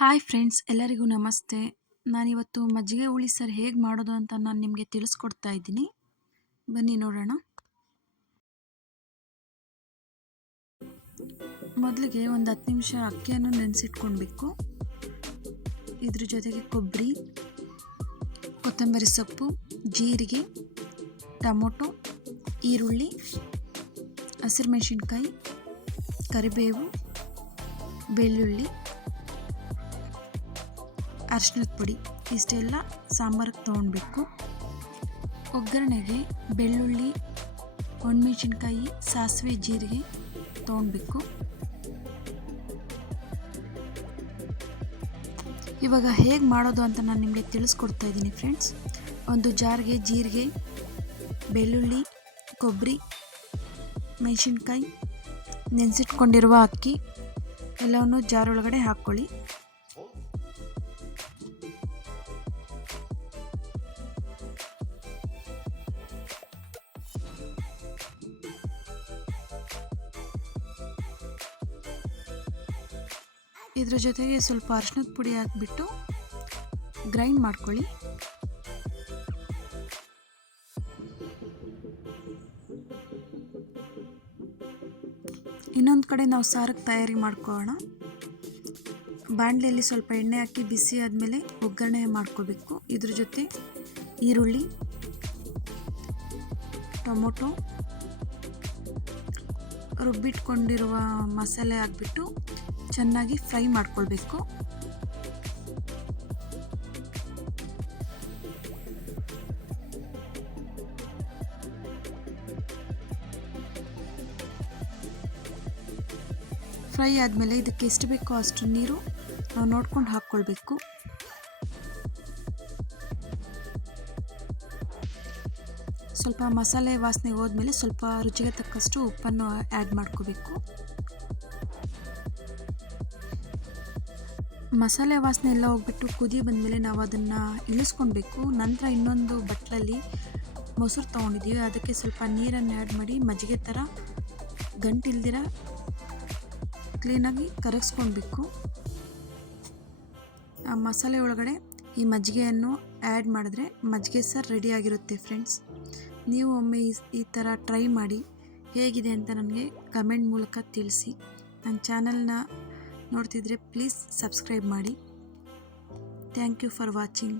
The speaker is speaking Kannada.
ಫ್ರೆಂಡ್ಸ್ ಎಲ್ಲರಿಗೂ ನಮಸ್ತೆ. ನಾನಿವತ್ತು ಮಜ್ಜಿಗೆ ಹುಳಿ ಸರ್ ಹೇಗೆ ಮಾಡೋದು ಅಂತ ನಾನು ನಿಮಗೆ ತಿಳಿಸ್ಕೊಡ್ತಾ ಇದ್ದೀನಿ. ಬನ್ನಿ ನೋಡೋಣ. ಮೊದಲಿಗೆ ಒಂದು ಹತ್ತು ನಿಮಿಷ ಅಕ್ಕಿಯನ್ನು ನೆನೆಸಿಟ್ಕೊಳ್ಬೇಕು. ಇದ್ರ ಜೊತೆಗೆ ಕೊಬ್ಬರಿ ಕೊತ್ತಂಬರಿ ಸೊಪ್ಪು, ಜೀರಿಗೆ, ಟೊಮೊಟೊ, ಈರುಳ್ಳಿ, ಹಸಿರು ಮೆಣಸಿನ್ಕಾಯಿ, ಕರಿಬೇವು, ಬೆಳ್ಳುಳ್ಳಿ ಅರಿಶಿನದ ಪುಡಿ. ಇಷ್ಟೆಲ್ಲ ಸಾಂಬಾರಿಗೆ ತೊಗೊಳ್ಬೇಕು ಒಗ್ಗರಣೆಗೆ ಬೆಳ್ಳುಳ್ಳಿ, ಒಣಮೆಣಸಿನ್ಕಾಯಿ, ಸಾಸಿವೆ ಜೀರಿಗೆ ತೊಗೊಳ್ಬೇಕು ಇವಾಗ ಹೇಗೆ ಮಾಡೋದು ಅಂತ ನಾನು ನಿಮಗೆ ತಿಳಿಸ್ಕೊಡ್ತಾ ಇದ್ದೀನಿ ಫ್ರೆಂಡ್ಸ್. ಒಂದು ಜಾರ್ಗೆ ಜೀರಿಗೆ, ಬೆಳ್ಳುಳ್ಳಿ ಕೊಬ್ಬರಿ ಮೆಣಸಿನ್ಕಾಯಿ ನೆನೆಸಿಟ್ಕೊಂಡಿರುವ ಅಕ್ಕಿ ಎಲ್ಲವನ್ನು ಜಾರೊಳಗಡೆ ಹಾಕ್ಕೊಳ್ಳಿ. ಇದ್ರ ಜೊತೆಗೆ ಸ್ವಲ್ಪ ಅರ್ಶಿನದ ಪುಡಿ ಹಾಕ್ಬಿಟ್ಟು ಗ್ರೈಂಡ್ ಮಾಡ್ಕೊಳ್ಳಿ. ಇನ್ನೊಂದು ಕಡೆ ನಾವು ಸಾರಿಗೆ ತಯಾರಿ ಮಾಡ್ಕೊಳ್ಳೋಣ. ಬಾಣಲೆಯಲ್ಲಿ ಸ್ವಲ್ಪ ಎಣ್ಣೆ ಹಾಕಿ ಬಿಸಿ ಆದಮೇಲೆ ಒಗ್ಗರಣೆ ಮಾಡ್ಕೋಬೇಕು. ಇದ್ರ ಜೊತೆ ಈರುಳ್ಳಿ, ಟೊಮೊಟೊ, ರುಬ್ಬಿಟ್ಕೊಂಡಿರುವ ಮಸಾಲೆ ಹಾಕ್ಬಿಟ್ಟು ಚೆನ್ನಾಗಿ ಫ್ರೈ ಮಾಡ್ಕೊಳ್ಬೇಕು. ಫ್ರೈ ಆದಮೇಲೆ ಇದಕ್ಕೆ ಎಷ್ಟು ಬೇಕೋ ಅಷ್ಟು ನೀರು ನಾವು ನೋಡ್ಕೊಂಡು ಹಾಕ್ಕೊಳ್ಬೇಕು. ಸ್ವಲ್ಪ ಮಸಾಲೆ ವಾಸನೆ ಹೋದ್ಮೇಲೆ ಸ್ವಲ್ಪ ರುಚಿಗೆ ತಕ್ಕಷ್ಟು ಉಪ್ಪನ್ನು ಆ್ಯಡ್ ಮಾಡ್ಕೋಬೇಕು. ಮಸಾಲೆ ವಾಸನೆ ಎಲ್ಲ ಹೋಗ್ಬಿಟ್ಟು ಕುದಿ ಬಂದಮೇಲೆ ನಾವು ಅದನ್ನು ಇಳಿಸ್ಕೊಳ್ಬೇಕು ನಂತರ ಇನ್ನೊಂದು ಬಟ್ಲಲ್ಲಿ ಮೊಸರು ತೊಗೊಂಡಿದ್ದೀವಿ. ಅದಕ್ಕೆ ಸ್ವಲ್ಪ ನೀರನ್ನು ಆ್ಯಡ್ ಮಾಡಿ ಮಜ್ಜಿಗೆ ಥರ ಗಂಟಿಲ್ದಿರ ಕ್ಲೀನಾಗಿ ಕರಗಿಸ್ಕೊಳ್ಬೇಕು. ಆ ಮಸಾಲೆ ಒಳಗಡೆ ಈ ಮಜ್ಜಿಗೆಯನ್ನು ಆ್ಯಡ್ ಮಾಡಿದ್ರೆ ಮಜ್ಜಿಗೆ ಸರ್ ರೆಡಿಯಾಗಿರುತ್ತೆ ಫ್ರೆಂಡ್ಸ್ ನೀವು ಒಮ್ಮೆ ಈ ಥರ ಟ್ರೈ ಮಾಡಿ ಹೇಗಿದೆ ಅಂತ ನನಗೆ ಕಮೆಂಟ್ ಮೂಲಕ ತಿಳಿಸಿ. ನನ್ನ ಚಾನಲ್ನ ನೋಡ್ತಿದ್ರೆ ಪ್ಲೀಸ್ ಸಬ್ಸ್ಕ್ರೈಬ್ ಮಾಡಿ. Thank you for watching